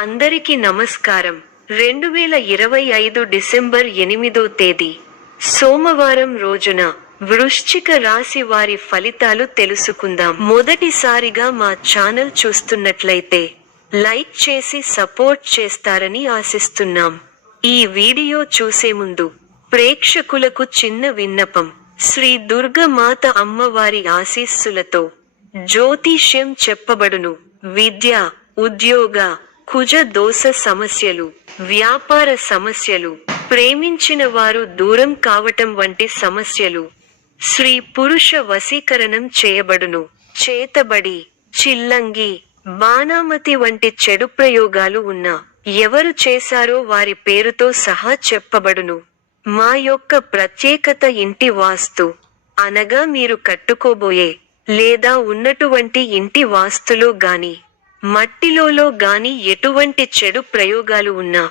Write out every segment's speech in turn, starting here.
అందరికీ నమస్కారం. 2025 డిసెంబర్ 8వ తేదీ సోమవారం రోజున వృశ్చిక రాశి వారి ఫలితాలు తెలుసుకుందాం. మొదటిసారిగా మా ఛానల్ చూస్తున్నట్లయితే లైక్ చేసి సపోర్ట్ చేస్తారని ఆశిస్తున్నాం. ఈ వీడియో చూసే ముందు ప్రేక్షకులకు చిన్న విన్నపం. శ్రీ దుర్గమాత అమ్మవారి ఆశీస్సులతో జ్యోతిష్యం చెప్పబడును. విద్య, ఉద్యోగ, కుజ దోష సమస్యలు, వ్యాపార సమస్యలు, ప్రేమించిన వారు దూరం కావటం వంటి సమస్యలు, స్త్రీ పురుష వశీకరణం చేయబడును. చేతబడి, చిల్లంగి, బాణామతి వంటి చెడు ప్రయోగాలు ఉన్నా ఎవరు చేశారో వారి పేరుతో సహా చెప్పబడును. మా యొక్క ప్రత్యేకత ఇంటి వాస్తు అనగా మీరు కట్టుకోబోయే లేదా ఉన్నటువంటి ఇంటి వాస్తులో గాని మట్టిలో గాని ఎటువంటి చెడు ప్రయోగాలు ఉన్నా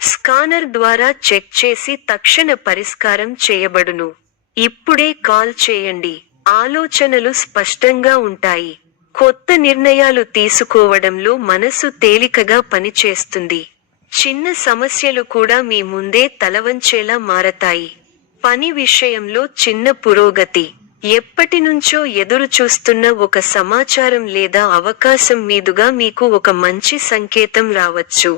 స్కానర్ ద్వారా చెక్ చేసి తక్షణ పరిష్కారం చేయబడును. ఇప్పుడే కాల్ చేయండి. ఆలోచనలు స్పష్టంగా ఉంటాయి. కొత్త నిర్ణయాలు తీసుకోవడంలో మనసు తేలికగా పనిచేస్తుంది. చిన్న సమస్యలు కూడా మీ ముందే తలవంచేలా మారతాయి. పని విషయంలో చిన్న పురోగతి, ఎప్పటినుంచో ఎదురు చూస్తున్న ఒక సమాచారం లేదా అవకాశం మీదుగా మీకు ఒక మంచి సంకేతం రావచ్చు.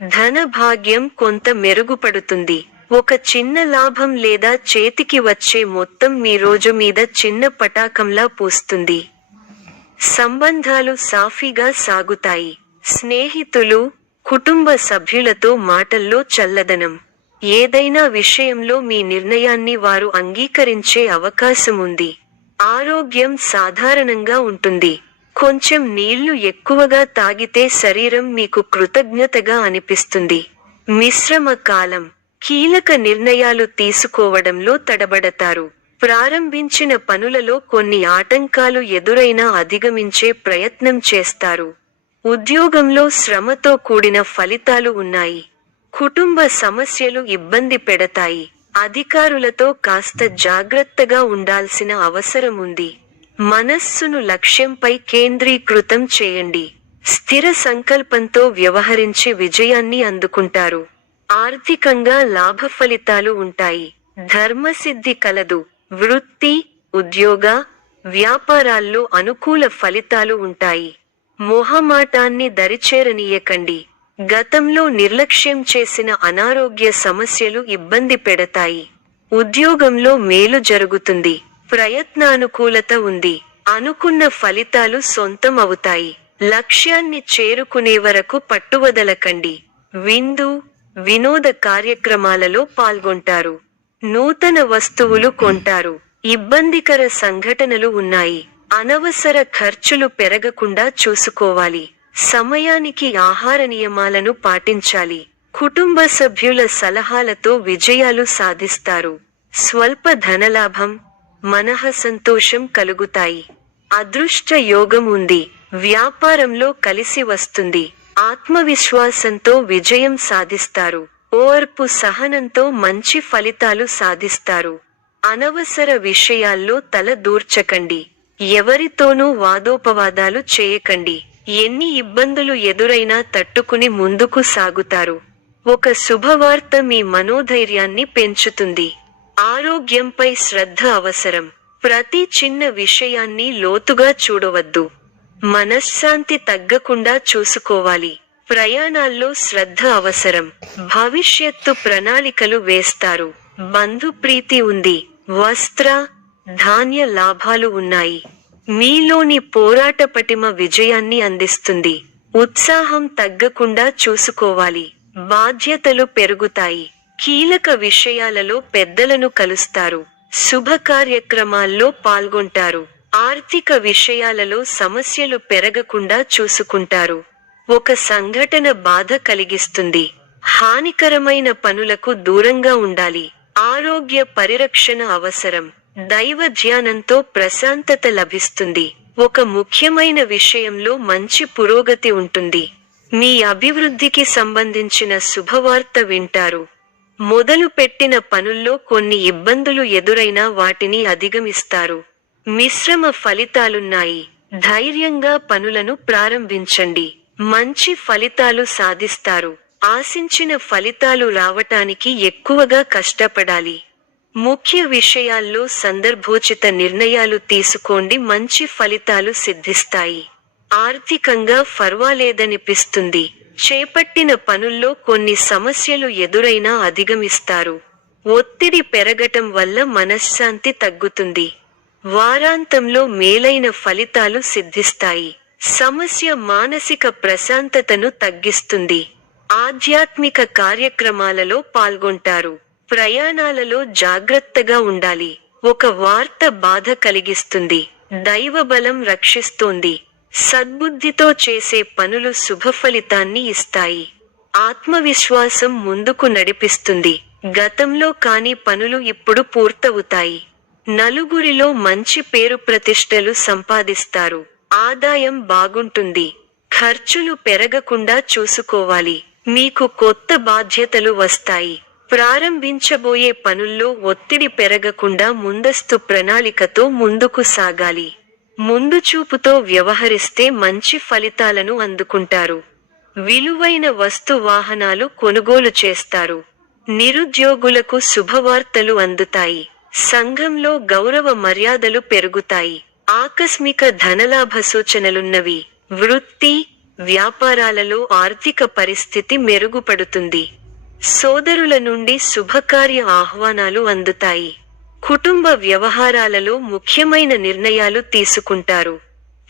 ధన భాగ్యం కొంత మెరుగుపడుతుంది. ఒక చిన్న లాభం లేదా చేతికి వచ్చే మొత్తం మీ రోజు మీద చిన్న పటాకంలా పూస్తుంది. సంబంధాలు సాఫీగా సాగుతాయి. స్నేహితులు, కుటుంబ సభ్యులతో మాటల్లో చల్లదనం. ఏదైనా విషయంలో మీ నిర్ణయాన్ని వారు అంగీకరించే అవకాశం ఉంది. ఆరోగ్యం సాధారణంగా ఉంటుంది. కొంచెం నీళ్లు ఎక్కువగా తాగితే శరీరం మీకు కృతజ్ఞతగా అనిపిస్తుంది. మిశ్రమ కాలం, కీలక నిర్ణయాలు తీసుకోవడంలో తడబడతారు. ప్రారంభించిన పనులలో కొన్ని ఆటంకాలు ఎదురైనా అధిగమించే ప్రయత్నం చేస్తారు. ఉద్యోగంలో శ్రమతో కూడిన ఫలితాలు ఉన్నాయి. కుటుంబ సమస్యలు ఇబ్బంది పెడతాయి. అధికారులతో కాస్త జాగ్రత్తగా ఉండాల్సిన అవసరం ఉంది. మనస్సును లక్ష్యంపై కేంద్రీకృతం చేయండి. స్థిర సంకల్పంతో వ్యవహరించి విజయాన్ని అందుకుంటారు. ఆర్థికంగా లాభ ఫలితాలు ఉంటాయి. ధర్మసిద్ధి కలదు. వృత్తి, ఉద్యోగ, వ్యాపారాల్లో అనుకూల ఫలితాలు ఉంటాయి. మొహమాటాన్ని దరిచేరనీయకండి. గతంలో నిర్లక్ష్యం చేసిన అనారోగ్య సమస్యలు ఇబ్బంది పెడతాయి. ఉద్యోగంలో మేలు జరుగుతుంది. ప్రయత్నానుకూలత ఉంది. అనుకున్న ఫలితాలు సొంతం అవుతాయి. లక్ష్యాన్ని చేరుకునే వరకు పట్టువదలకండి. విందు, వినోద కార్యక్రమాలలో పాల్గొంటారు. నూతన వస్తువులు కొంటారు. ఇబ్బందికర సంఘటనలు ఉన్నాయి. అనవసర ఖర్చులు పెరగకుండా చూసుకోవాలి. సమయానికి ఆహార నియమాలను పాటించాలి. కుటుంబ సభ్యుల సలహాలతో విజయాలు సాధిస్తారు. స్వల్ప ధనలాభం, మనః సంతోషం కలుగుతాయి. అదృష్ట యోగం ఉంది. వ్యాపారంలో కలిసి వస్తుంది. ఆత్మవిశ్వాసంతో విజయం సాధిస్తారు. ఓర్పు సహనంతో మంచి ఫలితాలు సాధిస్తారు. అనవసర విషయాల్లో తల దూర్చకండి. ఎవరితోనూ వాదోపవాదాలు చేయకండి. ఎన్ని ఇబ్బందులు ఎదురైనా తట్టుకుని ముందుకు సాగుతారు. ఒక శుభవార్త మీ మనోధైర్యాన్ని పెంచుతుంది. ఆరోగ్యంపై శ్రద్ధ అవసరం. ప్రతి చిన్న విషయాన్ని లోతుగా చూడవద్దు. మనశ్శాంతి తగ్గకుండా చూసుకోవాలి. ప్రయాణాల్లో శ్రద్ధ అవసరం. భవిష్యత్తు ప్రణాళికలు వేస్తారు. బంధుప్రీతి ఉంది. వస్త్ర, ధాన్య లాభాలు ఉన్నాయి. మీలోని పోరాట పటిమ విజయాన్ని అందిస్తుంది. ఉత్సాహం తగ్గకుండా చూసుకోవాలి. బాధ్యతలు పెరుగుతాయి. కీలక విషయాలలో పెద్దలను కలుస్తారు. శుభ కార్యక్రమాల్లో పాల్గొంటారు. ఆర్థిక విషయాలలో సమస్యలు పెరగకుండా చూసుకుంటారు. ఒక సంఘటన బాధ కలిగిస్తుంది. హానికరమైన పనులకు దూరంగా ఉండాలి. ఆరోగ్య పరిరక్షణ అవసరం. దైవ ధ్యానంతో ప్రశాంతత లభిస్తుంది. ఒక ముఖ్యమైన విషయంలో మంచి పురోగతి ఉంటుంది. మీ అభివృద్ధికి సంబంధించిన శుభవార్త వింటారు. మొదలు పెట్టిన పనుల్లో కొన్ని ఇబ్బందులు ఎదురైనా వాటిని అధిగమిస్తారు. మిశ్రమ ఫలితాలున్నాయి. ధైర్యంగా పనులను ప్రారంభించండి. మంచి ఫలితాలు సాధిస్తారు. ఆశించిన ఫలితాలు రావటానికి ఎక్కువగా కష్టపడాలి. ముఖ్య విషయాల్లో సందర్భోచిత నిర్ణయాలు తీసుకోండి, మంచి ఫలితాలు సిద్ధిస్తాయి. ఆర్థికంగా పర్వాలేదనిపిస్తుంది. చేపట్టిన పనుల్లో కొన్ని సమస్యలు ఎదురైనా అధిగమిస్తారు. ఒత్తిడి పెరగటం వల్ల మనశ్శాంతి తగ్గుతుంది. వారాంతంలో మేలైన ఫలితాలు సిద్ధిస్తాయి. సమస్య మానసిక ప్రశాంతతను తగ్గిస్తుంది. ఆధ్యాత్మిక కార్యక్రమాలలో పాల్గొంటారు. ప్రయాణాలలో జాగ్రత్తగా ఉండాలి. ఒక వార్త బాధ కలిగిస్తుంది. దైవబలం రక్షిస్తోంది. సద్బుద్ధితో చేసే పనులు శుభఫలితాన్ని ఇస్తాయి. ఆత్మవిశ్వాసం ముందుకు నడిపిస్తుంది. గతంలో కాని పనులు ఇప్పుడు పూర్తవుతాయి. నలుగురిలో మంచి పేరు ప్రతిష్టలు సంపాదిస్తారు. ఆదాయం బాగుంటుంది. ఖర్చులు పెరగకుండా చూసుకోవాలి. మీకు కొత్త బాధ్యతలు వస్తాయి. ప్రారంభించబోయే పనుల్లో ఒత్తిడి పెరగకుండా ముందస్తు ప్రణాళికతో ముందుకు సాగాలి. ముందు చూపుతో వ్యవహరిస్తే మంచి ఫలితాలను అందుకుంటారు. విలువైన వస్తు వాహనాలు కొనుగోలు చేస్తారు. నిరుద్యోగులకు శుభవార్తలు అందుతాయి. సంఘంలో గౌరవ మర్యాదలు పెరుగుతాయి. ఆకస్మిక ధనలాభ సూచనలున్నవి. వృత్తి, వ్యాపారాలలో ఆర్థిక పరిస్థితి మెరుగుపడుతుంది. సోదరుల నుండి శుభకార్య ఆహ్వానాలు అందుతాయి. కుటుంబ వ్యవహారాలలో ముఖ్యమైన నిర్ణయాలు తీసుకుంటారు.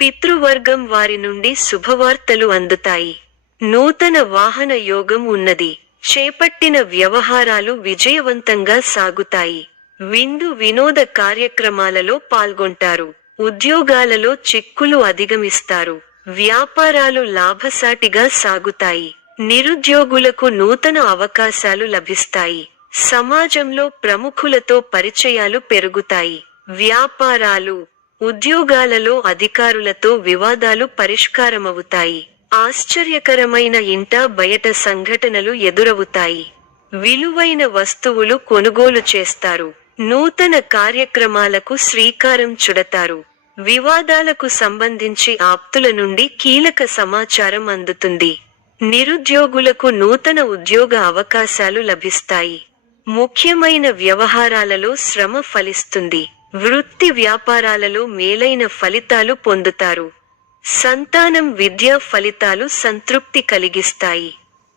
పితృవర్గం వారి నుండి శుభవార్తలు అందుతాయి. నూతన వాహన యోగం ఉన్నది. చేపట్టిన వ్యవహారాలు విజయవంతంగా సాగుతాయి. విందు వినోద కార్యక్రమాలలో పాల్గొంటారు. ఉద్యోగాలలో చిక్కులు అధిగమిస్తారు. వ్యాపారాలు లాభసాటిగా సాగుతాయి. నిరుద్యోగులకు నూతన అవకాశాలు లభిస్తాయి. సమాజంలో ప్రముఖులతో పరిచయాలు పెరుగుతాయి. వ్యాపారాలు, ఉద్యోగాలలో అధికారులతో వివాదాలు పరిష్కారమవుతాయి. ఆశ్చర్యకరమైన ఇంటా బయట సంఘటనలు ఎదురవుతాయి. విలువైన వస్తువులు కొనుగోలు చేస్తారు. నూతన కార్యక్రమాలకు శ్రీకారం చుడతారు. వివాదాలకు సంబంధించి ఆప్తుల నుండి కీలక సమాచారం అందుతుంది. నిరుద్యోగులకు నూతన ఉద్యోగ అవకాశాలు లభిస్తాయి. ముఖ్యమైన వ్యవహారాలలో శ్రమ ఫలిస్తుంది. వృత్తి వ్యాపారాలలో మేలైన ఫలితాలు పొందుతారు. సంతానం విద్యా ఫలితాలు సంతృప్తి కలిగిస్తాయి.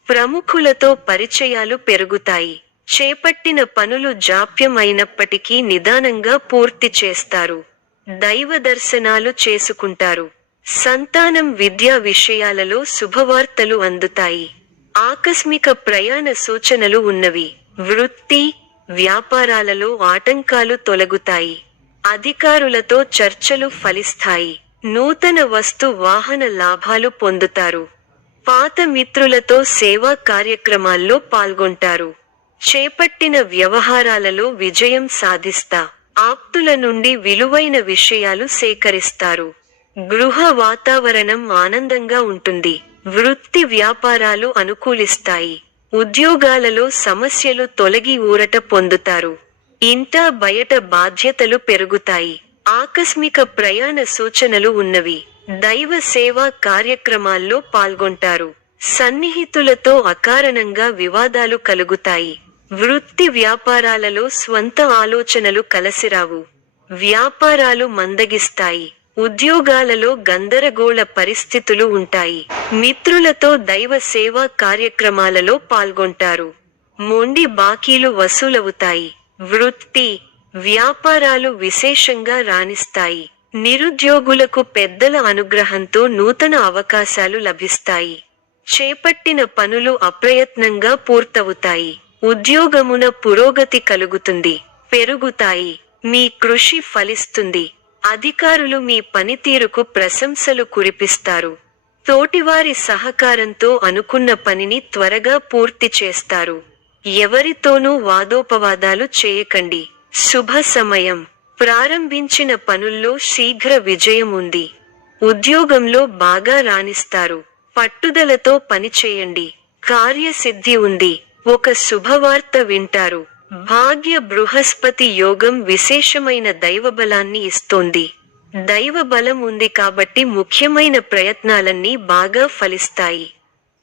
ప్రముఖులతో పరిచయాలు పెరుగుతాయి. చేపట్టిన పనులు జాప్యం అయినప్పటికీ నిదానంగా పూర్తి చేస్తారు. దైవ దర్శనాలు చేసుకుంటారు. సంతానం విద్యా విషయాలలో శుభవార్తలు అందుతాయి. ఆకస్మిక ప్రయాణ సూచనలు ఉన్నవి. వృత్తి, వ్యాపారాలలో ఆటంకాలు తొలగుతాయి. అధికారులతో చర్చలు ఫలిస్తాయి. నూతన వస్తు వాహన లాభాలు పొందుతారు. పాత మిత్రులతో సేవా కార్యక్రమాల్లో పాల్గొంటారు. చేపట్టిన వ్యవహారాలలో విజయం సాధిస్తా. ఆప్తుల నుండి విలువైన విషయాలు సేకరిస్తారు. గృహ వాతావరణం ఆనందంగా ఉంటుంది. వృత్తి వ్యాపారాలు అనుకూలిస్తాయి. ఉద్యోగాలలో సమస్యలు తొలగి ఊరట పొందుతారు. ఇంటా బయట బాధ్యతలు పెరుగుతాయి. ఆకస్మిక ప్రయాణ సూచనలు ఉన్నవి. దైవ సేవా కార్యక్రమాల్లో పాల్గొంటారు. సన్నిహితులతో అకారణంగా వివాదాలు కలుగుతాయి. వృత్తి వ్యాపారాలలో స్వంత ఆలోచనలు కలసిరావు. వ్యాపారాలు మందగిస్తాయి. ఉద్యోగాలలో గందరగోళ పరిస్థితులు ఉంటాయి. మిత్రులతో దైవ సేవా కార్యక్రమాలలో పాల్గొంటారు. మొండి బాకీలు వసూలవుతాయి. వృత్తి, వ్యాపారాలు విశేషంగా రాణిస్తాయి. నిరుద్యోగులకు పెద్దల అనుగ్రహంతో నూతన అవకాశాలు లభిస్తాయి. చేపట్టిన పనులు అప్రయత్నంగా పూర్తవుతాయి. ఉద్యోగమున పురోగతి కలుగుతుంది, పెరుగుతాయి. మీ కృషి ఫలిస్తుంది. అధికారులు మీ పనితీరుకు ప్రశంసలు కురిపిస్తారు. తోటివారి సహకారంతో అనుకున్న పనిని త్వరగా పూర్తి చేస్తారు. ఎవరితోనూ వాదోపవాదాలు చేయకండి. శుభ సమయం. ప్రారంభించిన పనుల్లో శీఘ్ర విజయం ఉంది. ఉద్యోగంలో బాగా రాణిస్తారు. పట్టుదలతో పనిచేయండి. కార్యసిద్ధి ఉంది. ఒక శుభవార్త వింటారు. భాగ్య బృహస్పతి యోగం విశేషమైన దైవబలాన్ని ఇస్తోంది. దైవ బలం ఉంది కాబట్టి ముఖ్యమైన ప్రయత్నాలన్నీ బాగా ఫలిస్తాయి.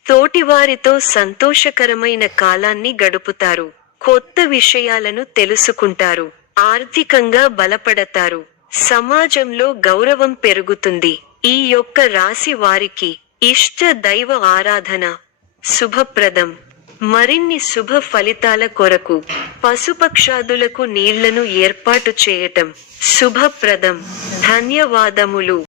తోటివారితో సంతోషకరమైన కాలాన్ని గడుపుతారు. కొత్త విషయాలను తెలుసుకుంటారు. ఆర్థికంగా బలపడతారు. సమాజంలో గౌరవం పెరుగుతుంది. ఈ యొక్క రాశి వారికి ఇష్ట దైవ ఆరాధన శుభప్రదం. మరిన్ని శుభ ఫలితాల కొరకు పశుపక్షాదులకు నీళ్లను ఏర్పాటు చేయటం శుభప్రదం. ధన్యవాదములు.